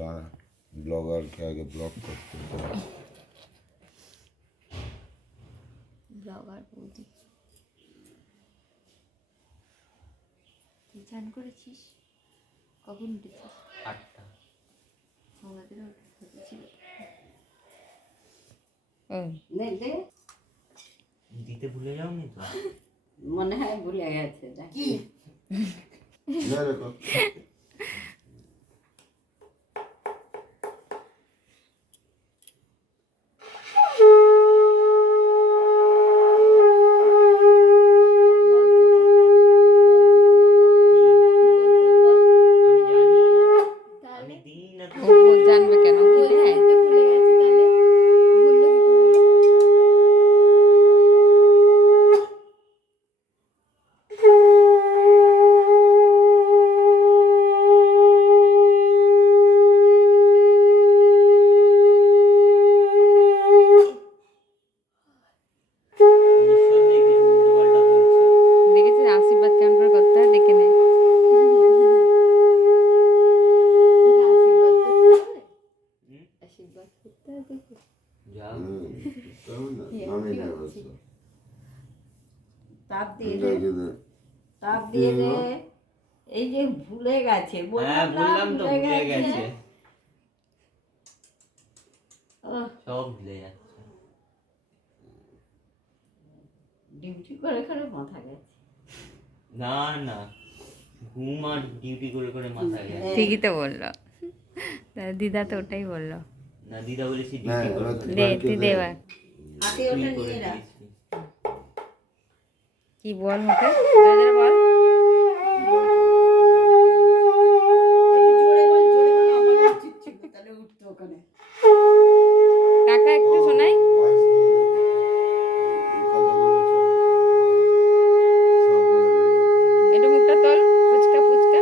दाঁড়া, ব্লগারকে আগে ব্লগ করতে হবে। ব্লগার বৌদি তুই চান করেছিস? কখন উঠেছিস? 8টা। আমাদেরও উঠেছিল। দিতে ভুলে যাওনি তো? মনে হয় ভুলে গেছে। কি জানবে কেন? দেখেছিস আশীর্বাদ কেমন করে করতে হয়, দেখে নে। আশীর্বাদ করতে হয় দেখে। তাপ দিয়ে দে, তাপ দিয়ে দে। এই যে ভুলে গেছে, হ্যাঁ বললাম তো ভুলে গেছে, সব ভুলে যাচ্ছে। ডিউটি করে করে মাথা গেছে। না না, ঘুম আর ডিউটি করে করে মাথা গেছে। ঠিকই তো বললো দিদা, তো ওটাই বললো। না দিদা বলেছি ডিউটি করে করে। দে তুই দে এবার। হাতে ওটা নিয়ে রাখ। কি বল মুখে বল। কাকা একটু শোনাই। একটু মুখটা তোল, ফুচকা ফুচকা।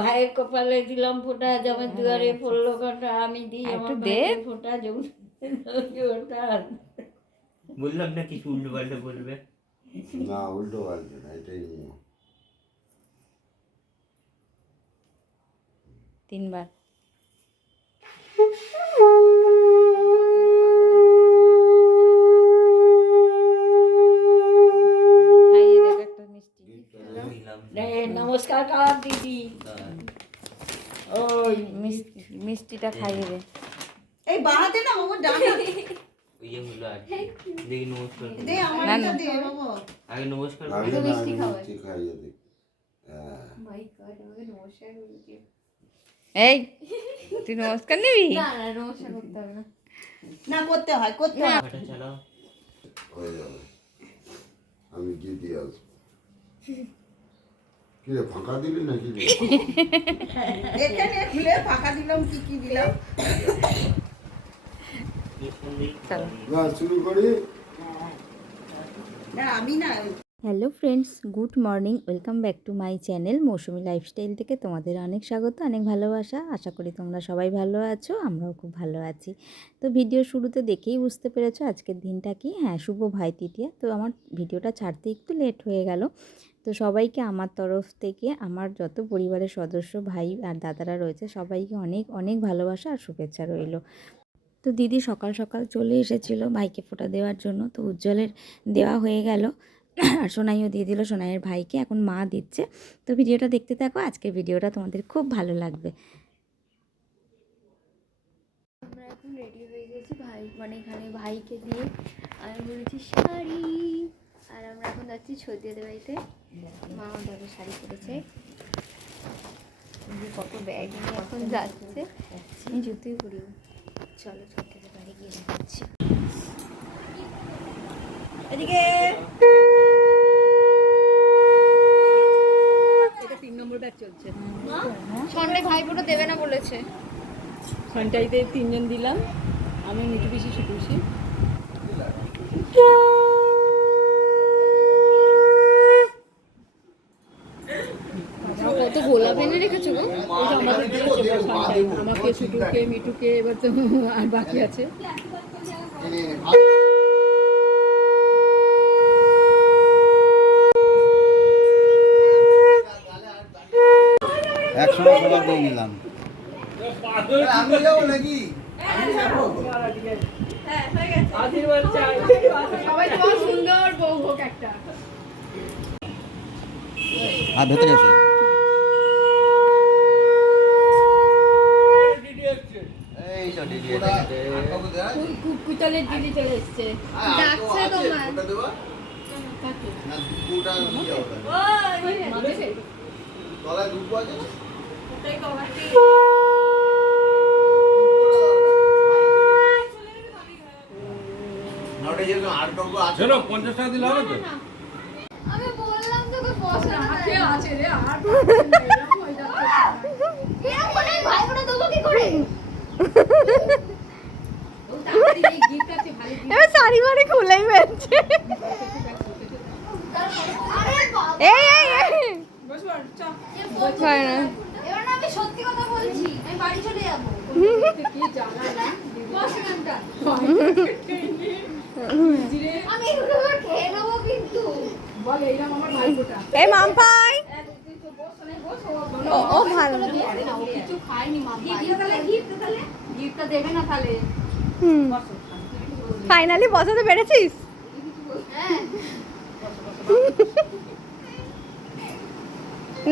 ভাইয়ের কপালে দিলাম ফোঁটা, জামাই দুয়ারে পড়লো কাঁটা, আমি দিই আমার ভাইকে ফোঁটা, যেমন ওটা। বললাম না কিছু উল্টো পাল্টা বলবে না, উল্টো পাল্টে না, এটাই নিয়ম। 3 বার। নমস্কার কার দিদি, ওই মিষ্টিটা খাইয়ে দে। এই বাড়াতে না ও ডানা ইয়ে হলো আর দেখি নমস্কার দে, আমারটা দে বাবা। আগে নমস্কার আগে করে মিষ্টি খাইয়ে দে। মাই গড, আমাকে নমস্কার করে দিও। এই তুই নমস্কার নিবি? না না, নমস্কার করতে হবে না। না করতে হয়, করতে হয়। এটা চালাও, হয়ে যাবে, আমি গিয়ে দিয়ে আসবো। কি রে, ফাঁকা দিলি নাকি রে? এখানে খুলে ফাঁকা দিলাম, কি কি দিলাম। না, শুরু করি। না আমি না। Hello friends, good morning, welcome back to my channel Mousumi lifestyle থেকে তোমাদের অনেক স্বাগত, অনেক ভালোবাসা। আশা করি তোমরা সবাই ভালো আছো, আমরাও খুব ভালো আছি। তো ভিডিও শুরুতে দেখেই বুঝতে পেরেছো আজকের দিনটা কি। হ্যাঁ, শুভ ভাই তৃতীয়া। তো আমার ভিডিওটা ছাড়তে একটু লেট হয়ে গেল। তো সবাইকে আমার তরফ থেকে, আমার যত পরিবারের সদস্য ভাই আর দাদারা রয়েছে, সবাইকে অনেক অনেক ভালোবাসা আর শুভেচ্ছা রইল। তো দিদি সকাল সকাল চলে এসেছিলো ভাইকে ফোঁটা দেওয়ার জন্য। তো উজ্জ্বলের দেওয়া হয়ে গেল, আর সোনাইও দিয়ে দিল সোনাইয়ের ভাইকে, এখন মা দিচ্ছে। তো ভিডিওটা দেখতে থাকো, আজকের ভিডিওটা তোমাদের খুব ভালো লাগবে। আমরা এখন রেডি হয়ে গেছি, ভাই মানে এখানে ভাইকে দিয়ে আমি বলেছি শাড়ি, আর আমরা এখন যাচ্ছি ছদিয়াদের বাড়িতে। মা আমাদের শাড়ি পরেছে, কত ব্যাগ নিয়ে এখন যাচ্ছে। আমি জুতোই পরি। চলো ছদিয়াদের বাড়ি গিয়ে দেখাচ্ছি। এদিকে এটা 3 নম্বর ব্যাগ চলছে। সন্ধ্যে ভাই ফোটো দেবে না বলেছে। সন্টাইতে 3 জন দিলাম, আমি মিঠু পিসি সুটুসি। কত গোলাপ এনে রেখেছো গো? আমাদের দিয়েছে সন্টাই, আমাকে সুটুকে মিঠুকে, এবার তো আর বাকি আছে। সবার দিয়ে নিলাম। আমি যাবো নাকি? আর ভেতরে এসো। এই তো দিদি এসেছে। কুকুচালের দিদি চলে এসছে। ডাকছে তোমার। ওটা দেবা? না দুপুরটা দিয়ে ওটা। তলায় দুপুর আছে না? ওটাই কভারটি। না ওটা যেরকম আর টক আছে। চলো 50 টাকা দিলে হবে তো? আমি বললাম তোকে পয়সা আছে আছে রে আর এরকম করে ভাই বোনে দেবো কি করে? গিফট আছে ভালো gift। এবার শাড়ি মারি খুলেই ফেলছে। আরে বাবা এই বস বস চ হয় না। এবার না আমি সত্যি কথা বলছি আমি বাড়ি চলে যাবো কি জানা বস এখানটা জিরে আমি এগুলো আবার খেয়ে নেবো কিন্তু বল এইরাম আমার ভাইফোঁটা। এই মামপাই তুই তো বস না বস ও ভালো। ও কিছু খায়নি মা গিফটটা দেবে না তাহলে হুম ফাইনালি বসাতে পেরেছিস? হ্যাঁ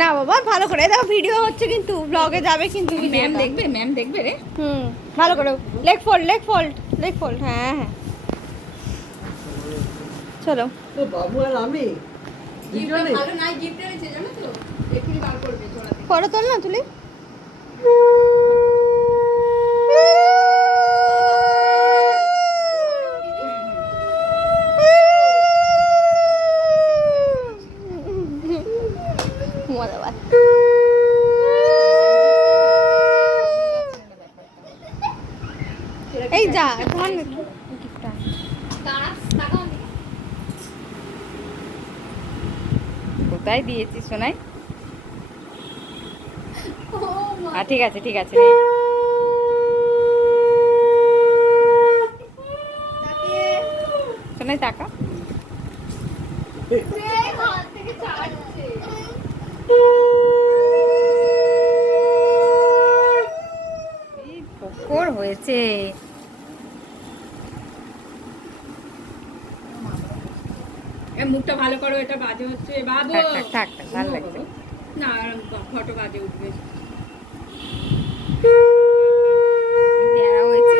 না বাবা ভালো করে দাও, ভিডিও হচ্ছে কিন্তু ব্লগে যাবে কিন্তু ম্যাম দেখবে ম্যাম দেখবে রে। হুম ভালো করে leg fold leg fold leg fold হ্যাঁ হ্যাঁ চলো তো বাবু আর আমি দুজনে ভালো নাই গিফট এনেছে জানো তো এক্ষুনি বার করবে জোড়াতে। ফটো তোল না তুলি। মজাবাদ। এই যা ধর গিফটটা দাঁড়া তাকাও নি কোথায় দিয়েছিস সোনাই? ও মা ঠিক আছে ঠিক আছে তাকে সোনাই টাকা এই হাত থেকে ছাড়ছে কোর হয়েছে। এ মুখটা ভালো করো, এটা বাজে হচ্ছে বাবু। থাক, থাক, থাক, থাক, ভালো লাগছে। না ফটো বাজে উঠবে। টেরা হয়েছে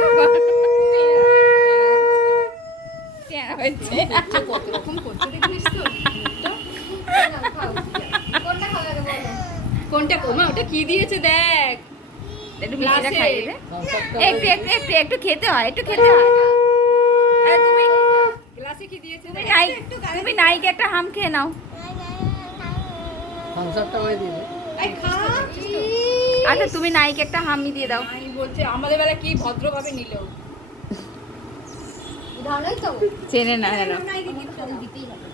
টেরা হয়েছে। কত রকম করতে দেখিস তো। কোনটা খাবে বলো কোনটা কোমা ওটা কি দিয়েছে দেখ। একটু মিষ্টিটা গ্লাসে। খাইয়ে দে। একটু খেতে হয় একটু খেতে হয়। আরে তুমি গ্লাসে কি দিয়েছে তুমি দেখ। নাই তুমি নাইকে একটা হাম খেয়ে নাও। থামসআপটা হয়ে দিবে। এই খা। আচ্ছা তুমি নাইকে একটা হামি দিয়ে দাও। আমি বলছি আমাদের বেলা কি ভদ্রভাবে নিল। ভালোই তো চেনে না জানো। নাইকে গিফট দিতেই হবে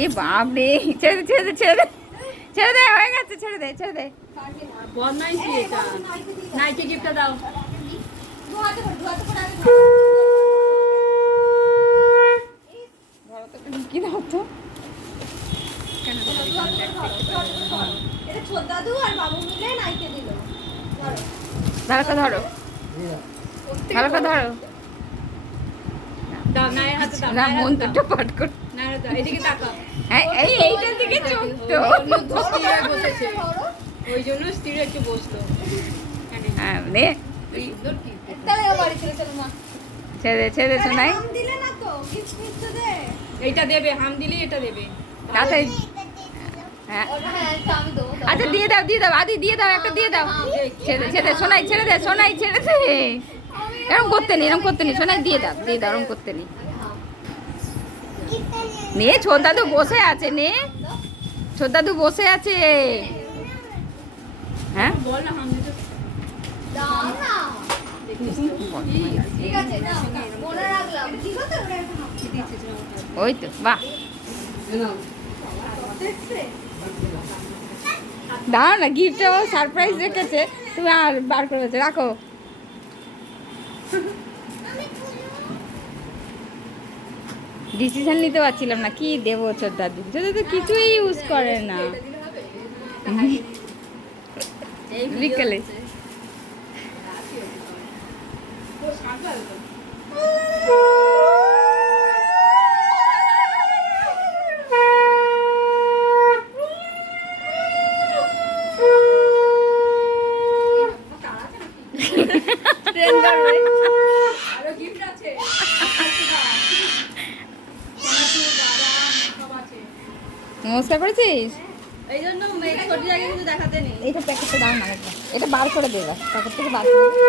এ বাপ রে ছেড়ে দে, ছেড়ে দে, ছেড়ে দে, ছেড়ে দে, হয়ে গেছে, ছেড়ে দে, ছেড়ে দে। বদমাইশি এটা। নাইকে গিফটটা দাও। দু হাতে করে আমি কি দাও তো? এটা ছোট দাদু আর বাবু মিলে নাইকে দিল ভালো করে ধরো, ভালো করে ধরো। দাও নায়ের হাতে দাও। না নায়ের মন হাতে তো দাও। পাট কর। নায়ের দাও। এদিকে তাকাও। এইটার দিকে চোখ তো। স্থির হয়ে বসেছে। ওই জন্য স্থির একটু বসলো। হ্যাঁ নে তুই সুন্দর কি। তাহলে বাড়ি চলে চলো মা ছেড়ে দে, ছেড়ে দে শোনাই। নাম দিলে না তো গিফট মিফট দে এইটা দেবে, হাম দিলেই এটা দেবে। তাড়াতাড়ি হ্যাঁ ওটা হ্যাঁ তো আমি দেবো আচ্ছা দিয়ে দাও, দিয়ে দাও, আদি দিয়ে দাও, একটা দিয়ে দাও। ছেড়ে দে, ছেড়ে দে, সোনাই ছেড়ে দে, সোনাই ছেড়ে দে। এরকম করতে নি, এরকম করতে নি, সোনাই দিয়ে দাও, দিয়ে দাও, এরকম করতে নি। নে ছোট দাদু বসে আছে, নে ছোট দাদু বসে আছে। হ্যাঁ বল না হাম দিতে। দাও না ঠিক আছে দাও মনে রাখলাম ঠিক আছে ওটা এখন ওই তো বাহ। দাঁড়াও না, গিফটটা সারপ্রাইজ রেখেছে, তুমি আর বার করেছে, রাখো। ডিসিশন নিতে পারছিলাম না কি দেবো ছোট দাদু, ছোট দাদু কিছুই ইউজ করে না। বিকেলে নমস্কার করেছিস? এই জন্য মেয়ে ছোট জায়গায় কিছু দেখাতে নেই। এইটা প্যাকেটটা দাও না একটা, এটা বার করে দেবা, প্যাকেট থেকে বার করে দে।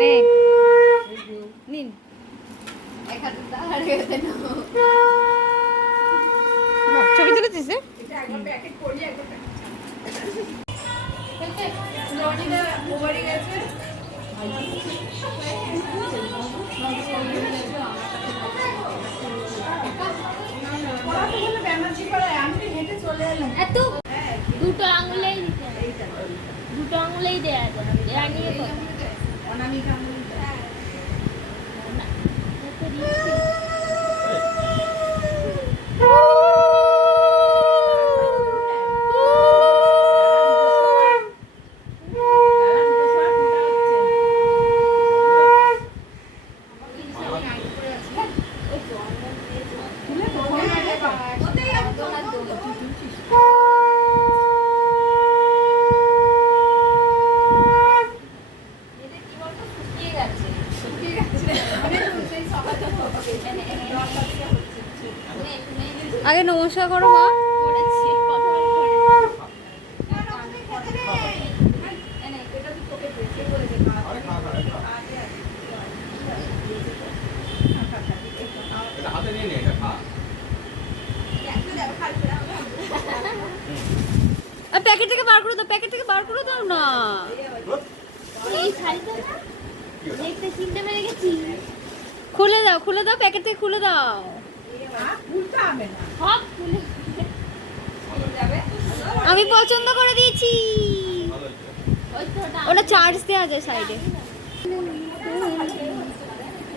নে নিন, এক হাতে দাও আর এক হাতে নাও। বাহ, ছবি তুলেছিস রে? এটা একবার প্যাকেট করি একবার প্যাকেট লজিটা ওভারে গেছে। এত দুটো আঙুলেই দিতে হবে। দুটো আঙুলেই দেয়া যায়, এরা নিয়ে তো অনামিকা আগে নমস্কার করো মা। এটা হাতে নিয়ে নে, এটা খা। প্যাকেট থেকে বার করে দাও, প্যাকেট থেকে বার করে দাও না। এই শাড়িটা না দেখতে চিনতে পেরে গেছি। খুলে দাও, খুলে দাও, প্যাকেট থেকে খুলে দাও। সব খুলে আমি পছন্দ করে দিয়েছি। ভালো হয়েছে। ওই তো ওটা ওটা চার্জ দেওয়া যায় সাইডে।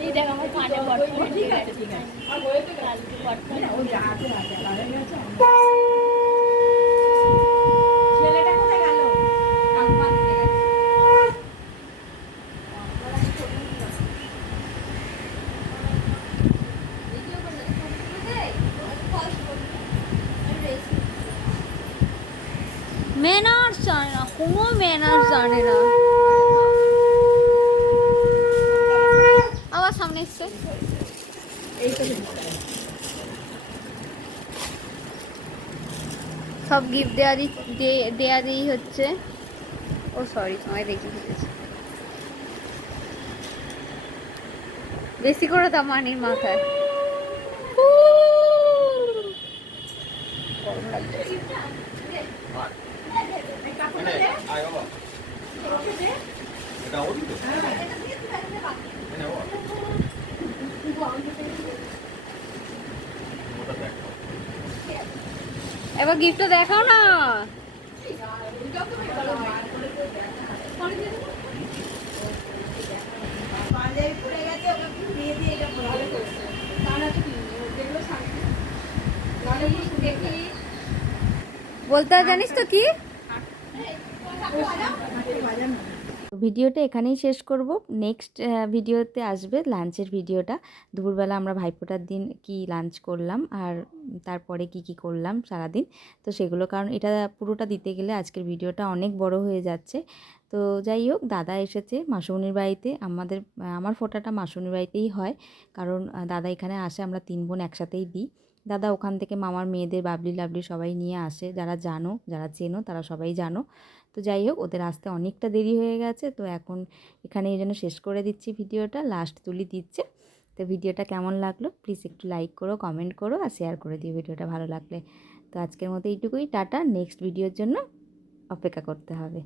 এই দেখ আমার কানে বটফট ঠিক আছে ঠিক আছে আর বইতে কালকে বটফট ও যাতে আছে ছেলেটা কোথায় গেল? কাকমা দিতে গেছে। ভিডিও করে দে। ম্যানার্স জানে না, কোনো ম্যানার্স জানে না। আবার সামনে এসছে। সব গিফট দেয়া দিই হচ্ছে। ও সরি, তোমায় দেখে ফেলেছি। বেশি করে দাও মানির মাথায়। গরম লাগছে। এনে, আয় বাবা। এটা ওরই তো? এনে বাবা। ওটা দেখ। এবার গিফটটা দেখাও না। পাঞ্জাবি পরে গেছে ওকে দিয়ে দিয়ে এটা ভালো করছে। তাহলে তো যেগুলো শাড়ি নালে দেখি বলতে জানিস তো কি? ভিডিওটা এখানেই শেষ করব। নেক্সট ভিডিওতে আসবে লাঞ্চের ভিডিওটা। দুপুরবেলা আমরা ভাইফোঁটার দিন কি লাঞ্চ করলাম আর তারপরে কি করলাম সারাদিন, তো সেগুলো, কারণ এটা পুরোটা দিতে গেলে আজকের ভিডিওটা অনেক বড় হয়ে যাচ্ছে। তো যাই হোক, দাদা এসেছে মাসুমনির বাড়িতে। আমার ফোঁটাটা মাসুমনির বাড়িতেই হয়, কারণ দাদা এখানে আসে, আমরা 3 বোন একসাথেই দিই। দাদা ওখান থেকে মামার মেয়েদের বাবলি লাবলি সবাই নিয়ে আসে, যারা জানো, যারা চেনো তারা সবাই জানো। তো যাই হোক, ওদের আসতে অনেকটা দেরি হয়ে গেছে, তো এখন এখানে এই জন্য শেষ করে দিচ্ছি ভিডিওটা, লাস্ট তুলি দিচ্ছে। তো ভিডিওটা কেমন লাগলো প্লিজ একটু লাইক করো, কমেন্ট করো আর শেয়ার করে দিও ভিডিওটা ভালো লাগলে। তো আজকের মতো এইটুকুই, টাটা। নেক্সট ভিডিওর জন্য অপেক্ষা করতে হবে।